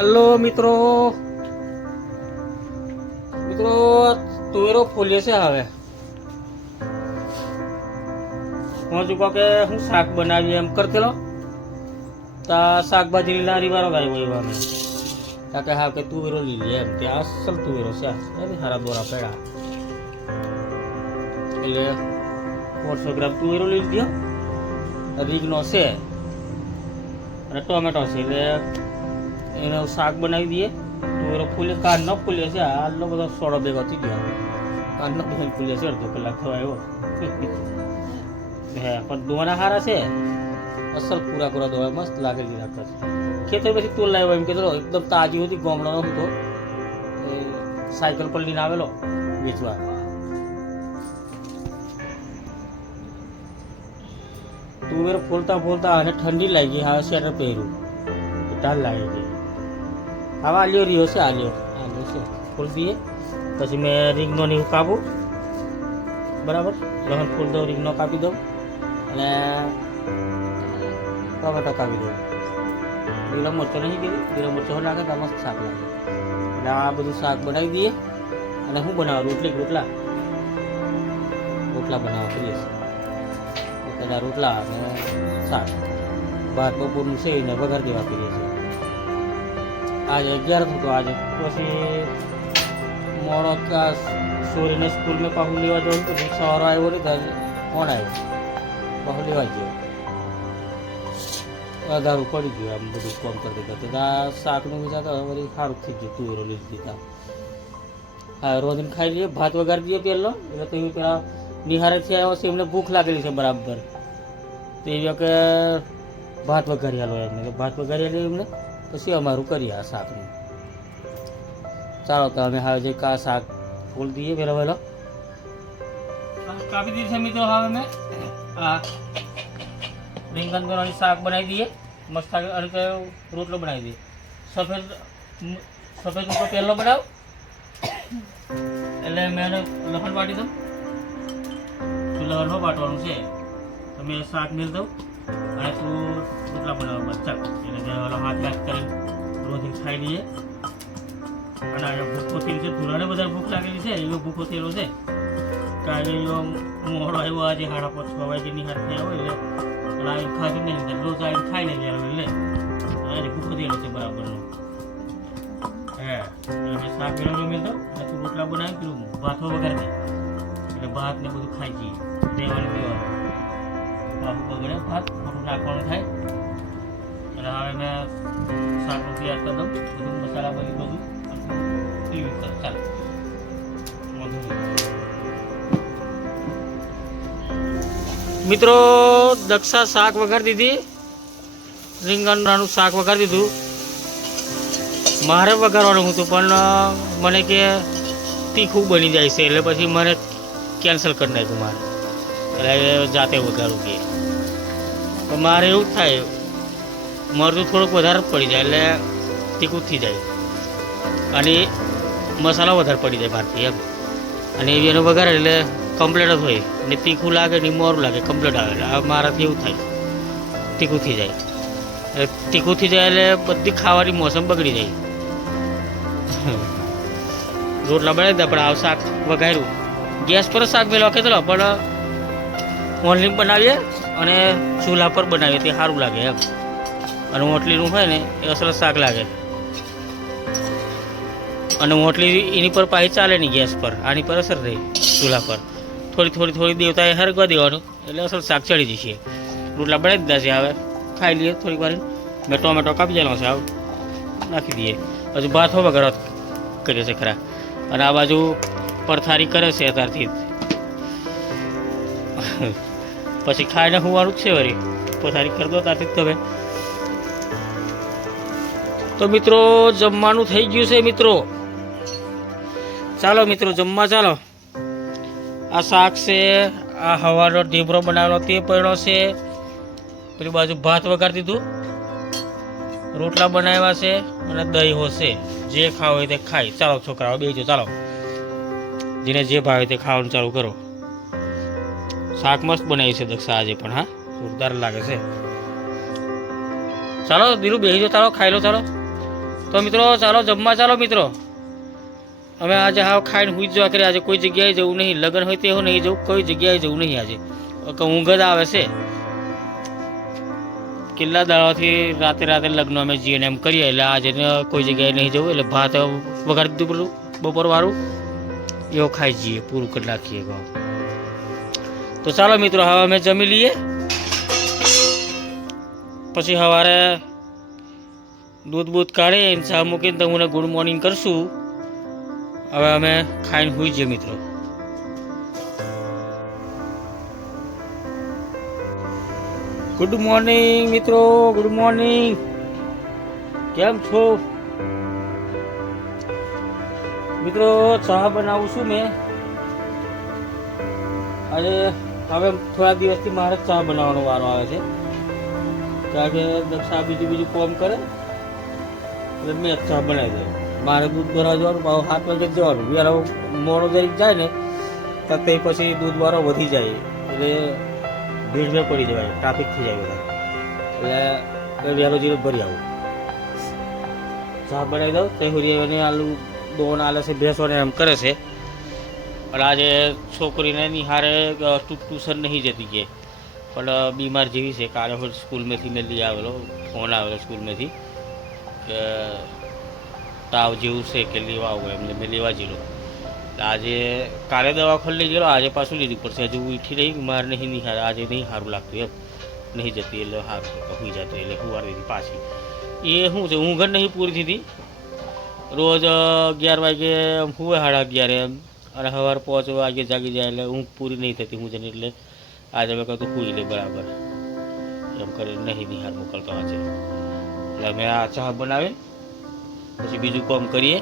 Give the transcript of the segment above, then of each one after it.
Hello, મિત્રો. મિત્રો, તુવેરો ફોલ્યો છે હવે. હું ચૂકો કે હું શાક બનાવી એમ કરતેલો તા શાકભાજી લારી વાળો ગાય હોય તા કે હા કે તુવેરો લીધી એમ. કે અસલ તુવેરો છે એ હારા દોરા પેડા. એટલે પાંચસો ગ્રામ તુવેરો લઈ લીધો. રીંગનો છે. અને ટોમેટો છે. એટલે એનું શાક બનાવી દઈએ તુવેરો ફૂલે કાન ન ફૂલે છે આટલો બધો સોડો ભેગો થઈ ગયો કાન ન બધો ફૂલે છે અડધો કલાક થવા આવ્યો હે પણ દોણા હારા છે અસલ પૂરા પૂરા દોડા મસ્ત લાગેલી રાખતા છે ખેતર પછી તોલ લાવ્યો એમ કીધું એકદમ તાજી હતી ગામડાનો હતો એ સાયકલ પર લઈને આવેલો વેચવા તુવેર ફોલતા ફોલતા અને ઠંડી લાગી હવે સ્વેટર પહેર્યું ટાલ લાગી હવે આલ્યો રહ્યો છે આલ્યો આલ્યો છે. ફૂલ દઈએ. પછી મેં રીંગનો ને કાપું. બરાબર? લહણ ફૂલ દઉં, રીંગનો કાપી દઉં. અને ટોમેટો કાપી દઉં. લીલો મરચો નહીં કીધું. લીલો મરચો નાખે તો મસ્ત શાક લાગે. એટલે આ બધું શાક બનાવી દઈએ. અને શું બનાવવા રોટલી, રોટલા? રોટલા બનાવવા કરીએ પેલા રોટલા અને શાક. ભાત બપોરનું છે એને વઘાર દેવા કરીએ છીએ. આજે અગિયાર થતો આજે પછી મોડો ક્લાસ સોરીને સ્કૂલમાં પાછું લેવા જવું તો રિક્ષાવાળો આવ્યો ને ત્યારે ફોન આવ્યો પાછું લેવા ગયો અધારું પડી ગયું આમ બધું કોમ કરતી કરતી આ શાકનું વિચાર તો વળી સારું થઈ ગયું તુવેરો લીધી દીધા હા રોજને ખાઈ લઈએ ભાત વઘારી દઈએ તેલનો એટલે તો એવું પેલા નિહારે છે આવ્યો છે એમને ભૂખ લાગેલી છે બરાબર તો એ કે ભાત વઘારી આલો એમને તો ભાત વઘારી આલી એમને પછી અમારું કરીએ આ શાકનું. ચાલો તો અમે હવે જે કા શાક ફૂલ દઈએ પેલા વહેલો. કાપી દીધી છે મિત્રો હવે મેં આ રીંગણ બનાવી શાક બનાવી દઈએ. મસ્ત અને રોટલો બનાવી દઈએ. સફેદ સફેદ રોટલો પહેલો બનાવ. એટલે મેં એને લસણ પાટી દઉં. તો પાટવાનું છે. તો મેં શાક મેળ દઉં. અને તું રોટલા બનાવવા બસ ચાલ એટલે જે ઓલો હાથ હાથ કરી રોજ ખાઈ લઈએ. અને આ ભૂખો તેલ છે ધુરાને વધારે ભૂખ લાગેલી છે એવો ભૂખો તેલો છે. કાલે એવો મોડો આવ્યો આજે હાડા પર છ વાગે હાથ થયા હોય એટલે લાવી ખાધી નહીં લીધા રોજ આવીને ખાઈ લઈ એટલે. આજે ભૂખો તેલો છે બરાબરનો. હે એટલે શાક મેળવજો મેં તો તું રોટલા બનાવી પેલું ભાતો વગર એટલે ભાત ને બધું ખાઈ જઈએ. દેવાનું દેવાનું મિત્રો, દક્ષા શાક વઘાર દીધી. રીંગણનું શાક વઘાર દીધું. મારે વઘારવાનું હતું, પણ મને કે તીખું બની જાય છે, એટલે પછી મને કેન્સલ કરી નાખ્યું મારે. એટલે જાતે વઘારું કે. મારે એવું થાય મરચું થોડુંક વધારે પડી જાય, એટલે તીખું થઈ જાય. અને મસાલા વધારે પડી જાય મારથી એમ. અને એનો વઘારે એટલે કમ્પ્લેટ જ હોય. ને તીખું લાગે ને મોરું લાગે કમ્પ્લેટ આવે. એટલે મારાથી એવું થાય. તીખું થઈ જાય. એટલે તીખું થઈ જાય એટલે બધી ખાવાની મોસમ બગડી જાય. રોટલા બનાવી દીધા, પણ આ શાક વઘાર્યું. ગેસ પર શાક મેળવા કહેતો પણ ઓનલી બનાવીએ અને ચૂલા પર બનાવીએ, તે સારું લાગે એમ. અને ઓટલીનું હોય ને, એ અસર શાક લાગે. અને ઓટલી એની પર પાછી ચાલે નહીં ગેસ પર, આની પર અસર રહી ચૂલા પર. થોડી થોડી થોડી દેવતાએ હરગવા દેવાનું, એટલે અસર શાક ચડી જશે. રોટલા બનાવી દીધા છે હવે, ખાઈ લઈએ થોડીક વાર. મેં ટોમેટો કાપી દેવાનો છે, આવ. નાખી દઈએ. હજુ ભાત વગર કરીએ છે ખરા. અને આ બાજુ પરથારી કરે છે અત્યારથી. પછી ખાઈને હોવાનું જ છે વળી પથારી કરી દો તમે. તો મિત્રો, જમવાનું થઈ ગયું છે મિત્રો. ચાલો મિત્રો, જમવા ચાલો. આ શાક છે, આ હવાનો ઢીબરો બનાવેલો, તે પડ્યો છે. પેલી બાજુ ભાત વગાડી દીધું. રોટલા બનાવ્યા છે અને દહીં હોશે. જે ખાવ હોય તે ખાય. ચાલો છોકરાઓ બેજો ચાલો. જેને જે ભાવે તે ખાવાનું ચાલુ કરો. શાક મસ્ત બનાવ્યું છે દક્ષા આજે પણ, હા? જોરદાર લાગે છે. ચાલો દીરું બેસી જાઓ, ચાલો, ખાઈ લો, ચાલો. તો મિત્રો, ચાલો, જમવા ચાલો, મિત્રો. અમે આજે હા ખાઈને હુઈ જ જવા કરી આજે કોઈ જગ્યાએ જવું નહીં. લગ્ન હોય તેવું નહીં, જવું કોઈ જગ્યાએ જવું નહીં આજે. ઊંઘ જ આવે છે. કેટલા દાડાથી રાતે રાતે લગ્ન અમે જઈએ ને એમ કરીએ. એટલે આજે કોઈ જગ્યાએ નહીં જવું, એટલે ભાત વગાડી દીધું પેલું બપોર વાળું એવો ખાઈ જઈએ, પૂરું કરી નાખીએ. કહો તો ચાલો મિત્રો, હવે અમે જમી લઈએ. પછી સવારે દૂધ બૂધ કાઢીને ચા મૂકીને તમને ગુડ મોર્નિંગ કરશું. હવે અમે ખાઈને હોઈ જઈએ મિત્રો. ગુડ મોર્નિંગ મિત્રો, ગુડ મોર્નિંગ. કેમ છો? મિત્રો, ચા બનાવું છું મેં. આજે હવે થોડા દિવસથી મારે ચા બનાવવાનો વારો આવે છે. કારણ કે દક્ષા બીજું બીજું કોમ કરે. એટલે મેં ચા બનાવી દઉં. મારે દૂધ ભરાવા જવાનું પાછું સાત વાગે જવાનું. વેરો મોડો જરીક જાય ને, તો તે પછી દૂધ વારો વધી જાય. એટલે ભીડ પડી જવાય ટ્રાફિક થઈ જાય બધા. એટલે વેરો જીરો ભરી આવું. ચા બનાવી દઉં. તે હુરિયાને આલુ, દોન આલે છે ભેંસોને એમ કરે છે. પણ આજે છોકરીને નિહારે ટ્યુશન નહીં જતી કે. પણ બીમાર જેવી છે. કાલે હું સ્કૂલમાંથી મેં લઈ આવેલો, ફોન આવેલો સ્કૂલમાંથી કે, તાવ જેવું છે કે લેવા આવું એમને મેં લેવા જેલો આજે કાલે દવાખાને લઈ ગયેલો, આજે પાછું લીધું. પડશે હજુ ઉઠી રહી મારે નહીં નહીં આજે નહીં સારું લાગતું એમ. નહીં જતી, એટલે સારું હોઈ જતું, એટલે હુવાર દીધી પાછી. એ શું છે, ઊંઘ નહીં પૂરી થતી. રોજ અગિયાર વાગે હુવે સાડા અગિયારે એમ. અને સવારે પાંચ વાગે જાગી જાય એટલે ઊંઘ પૂરી નહીં થતી હું જઈને એટલે આજે મેં કહ્યું પૂરી લે, બરાબર. એમ કરીને નહીં નિહાર મોકલતો આજે એટલે અમે આ ચા બનાવી પછી બીજું કામ કરીએ.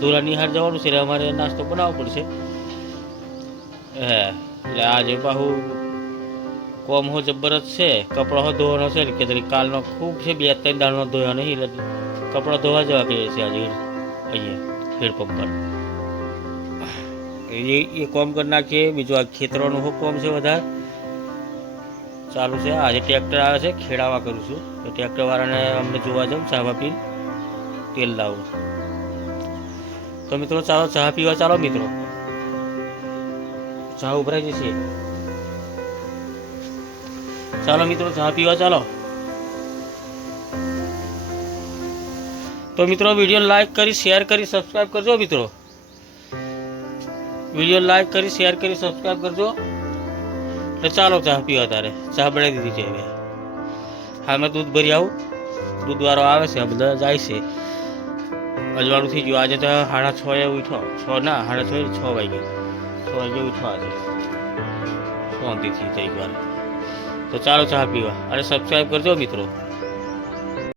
ધોરા નિહાર જવાનું છે, એટલે અમારે નાસ્તો બનાવવો પડશે. હે, એટલે આજે બાહુ કોમ હો જબર છે, કપડાં હો ધોવાનો છે કે તરી કાલનો ખૂબ છે, બે ત્રણ દાળનો ધોયો નહીં, એટલે કપડાં ધોવા જવા કહીએ છીએ આજે અહીંયા હેડપંપ પર એ એ કોમ કરી નાખીએ. બીજું આ ખેતરોનું શું કોમ છે વધારે ચાલુ છે. આજે ટ્રેક્ટર આવે છે. ખેડાવા કરું છું. તો ટ્રેક્ટર વાળાને અમને જોવા જાઉં, ચા પી તેલ લાવું. તો મિત્રો, ચાલો, ચા પીવા ચાલો મિત્રો. ચા ઉભરાઈ જશે. ચાલો મિત્રો, ચા પીવા ચાલો. તો મિત્રો વીડિયો લાઈક કરી શેર કરી સબસ્ક્રાઈબ કરજો મિત્રો. વીડિયો લાઈક કરી, શેર કરી સબસ્ક્રાઈબ કરજો. એટલે ચાલો ચા પીવા તારે ચા બનાવી દીધી છે હવે. હા, મેં દૂધ ભરી આવું. દૂધવાળો આવે છે બધા જાય છે. અજવાળું થઈ ગયું. આજે તો સાડા છ એ ઉઠો. છ ના, સાડા છ છ વાગે છ વાગે ઉઠો આજે. શાંતિથી થઈ વાર તો ચાલો ચા પીવા. અને સબસ્ક્રાઈબ કરજો મિત્રો.